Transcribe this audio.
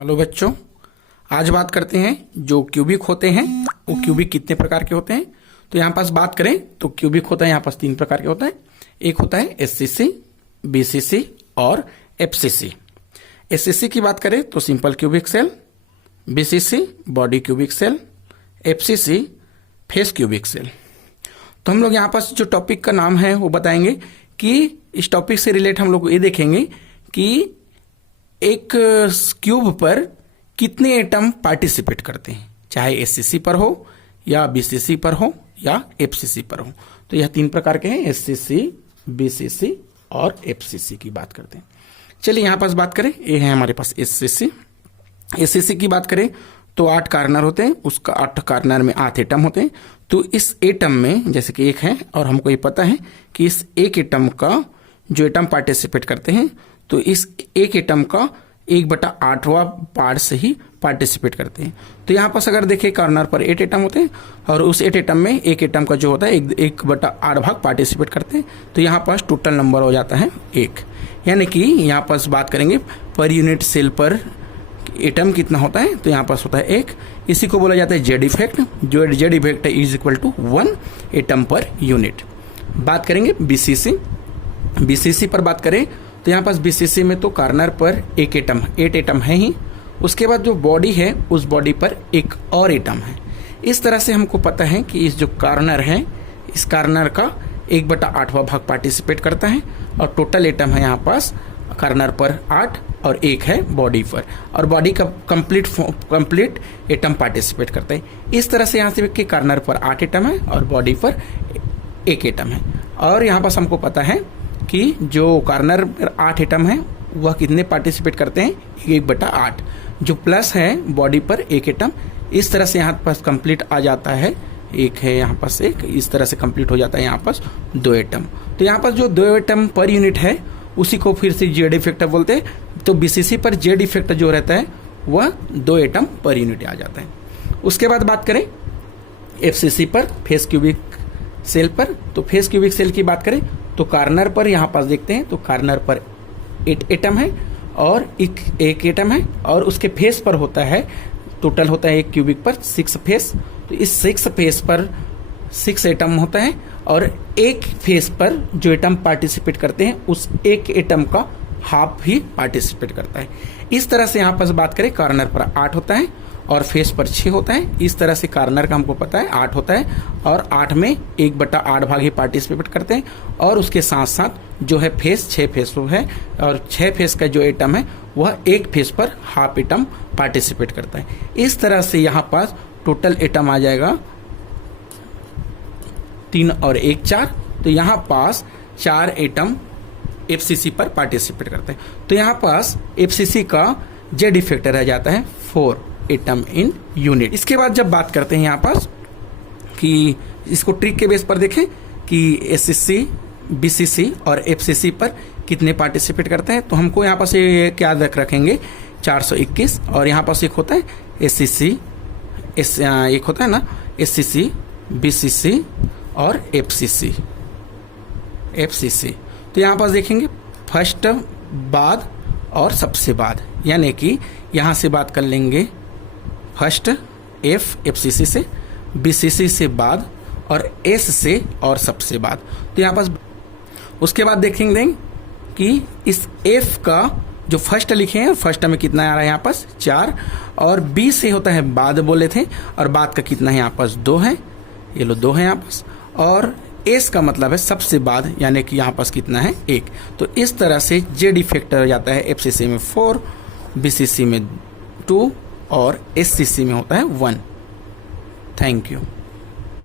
Hello बच्चों, आज बात करते हैं जो क्यूबिक होते हैं वो क्यूबिक कितने प्रकार के होते हैं। तो यहाँ पास बात करें तो क्यूबिक होता है यहाँ पास 3 प्रकार के होता है। एक होता है एससीसी, बीसीसी और एफसीसी। एससीसी की बात करें तो simple cubic cell, BCC body cubic cell, FCC face cubic cell. तो हम लोग यहाँ पास जो टॉपिक का नाम है वो बताएंगे कि इस टॉपिक से रिलेट हम लोग ये देखेंगे कि एक क्यूब पर कितने एटम पार्टिसिपेट करते हैं, चाहे एससीसी पर हो या बीसीसी पर हो या एफसीसी पर हो। तो यह 3 प्रकार के हैं, एससीसी, बीसीसी और एफसीसी की बात करते हैं। चलिए यहाँ पास बात करें, ये है हमारे पास एससीसी। एससीसी की बात करें तो 8 कार्नर होते हैं, उसका 8 कार्नर में 8 एटम होते हैं। तो इस एटम में जैसे कि एक है और हमको ये पता है कि इस एक एटम का जो एटम पार्टिसिपेट करते हैं तो इस एक एटम का 1/8वां पार्ट से ही पार्टिसिपेट करते हैं। तो यहाँ पास अगर देखें कार्नर पर 8 एटम होते हैं और उस 8 एटम में एक एटम का जो होता है 1/8 भाग पार्टिसिपेट करते हैं। तो यहाँ पास टोटल नंबर हो जाता है 1। यानी कि यहाँ पास बात करेंगे पर यूनिट सेल पर एटम कितना होता है, तो यहाँ पास होता है 1। इसी को बोला जाता है जेड इफेक्ट। जो जेड इफेक्ट है =1 एटम पर यूनिट। बात करेंगे बीसीसी। बीसीसी पर बात करें तो यहाँ पास बीसीसी में तो कार्नर पर 8 एटम है ही। उसके बाद जो बॉडी है उस बॉडी पर एक और एटम है। इस तरह से हमको पता है कि इस जो कार्नर है इस कार्नर का 1/8वां भाग पार्टिसिपेट करता है और टोटल एटम है यहाँ पास कार्नर पर 8 और 1 है बॉडी पर, और बॉडी का कंप्लीट एटम पार्टिसिपेट करता है। इस तरह से यहाँ से कि कार्नर पर 8 एटम है और बॉडी पर 1 एटम है। और यहाँ पास हमको पता है कि जो कार्नर पर 8 एटम है वह कितने पार्टिसिपेट करते हैं, 1/8। जो प्लस है बॉडी पर 1 एटम। इस तरह से यहाँ पास कंप्लीट आ जाता है, एक है यहाँ पास 1, इस तरह से कंप्लीट हो जाता है यहाँ पास 2 एटम। तो यहाँ पास जो 2 एटम पर यूनिट है उसी को फिर से जेड इफेक्ट बोलते हैं। तो बीसीसी पर जेड इफेक्ट जो रहता है वह 2 एटम पर यूनिट आ जाता है। उसके बाद बात करें एफसीसी पर, फेस क्यूबिक सेल पर। तो फेस क्यूबिक सेल की बात करें तो कार्नर पर यहाँ पास देखते हैं तो कार्नर पर 8 एटम है और एक एटम है, और उसके फेस पर होता है टोटल होता है एक क्यूबिक पर 6 फेस। तो इस 6 फेस पर 6 एटम होता है और एक फेस पर जो एटम पार्टिसिपेट करते हैं उस एक एटम का हाफ ही पार्टिसिपेट करता है। इस तरह से यहाँ पर बात करें कार्नर पर 8 होता है और फेस पर 6 होता है। इस तरह से कार्नर का हमको पता है 8 होता है और 8 में 1/8 भाग ही पार्टिसिपेट करते हैं, और उसके साथ साथ जो है फेस 6 फेस है और 6 फेस का जो एटम है वह एक फेस पर हाफ एटम पार्टिसिपेट करता है। इस तरह से यहाँ पास टोटल एटम आ जाएगा 3 और 1 4। तो यहाँ पास 4 एटम एफसीसी पर पार्टिसिपेट करते हैं। तो यहाँ पास एफसीसी का जेड इफेक्ट रह जाता है 4 एटम इन यूनिट। इसके बाद जब बात करते हैं यहाँ पास कि इसको ट्रिक के बेस पर देखें कि एससीसी, बीसीसी और एफसीसी पर कितने पार्टिसिपेट करते हैं, तो हमको यहाँ पास ये क्या रखेंगे 421। और यहाँ पास एक होता है एससीसी, एक होता है ना एससीसी, बीसीसी और एफसीसी। तो यहाँ पास देखेंगे फर्स्ट, बाद और सबसे बाद, यानी कि यहाँ से बात कर लेंगे फर्स्ट एफसीसी से, बीसीसी से बाद और एस से और सबसे बाद। तो यहाँ पास उसके बाद देखेंगे कि इस एफ का जो फर्स्ट लिखे हैं फर्स्ट में कितना आ रहा है यहाँ पास 4, और बी से होता है बाद बोले थे और बाद का कितना है यहाँ पास 2 है, ये लो 2 है यहाँ पास, और एस का मतलब है सबसे बाद, यानी कि यहाँ पास कितना है 1। तो इस तरह से जेड इफेक्ट हो जाता है एफसीसी में 4, बीसीसी में 2 और एससीसी में होता है 1। Thank you.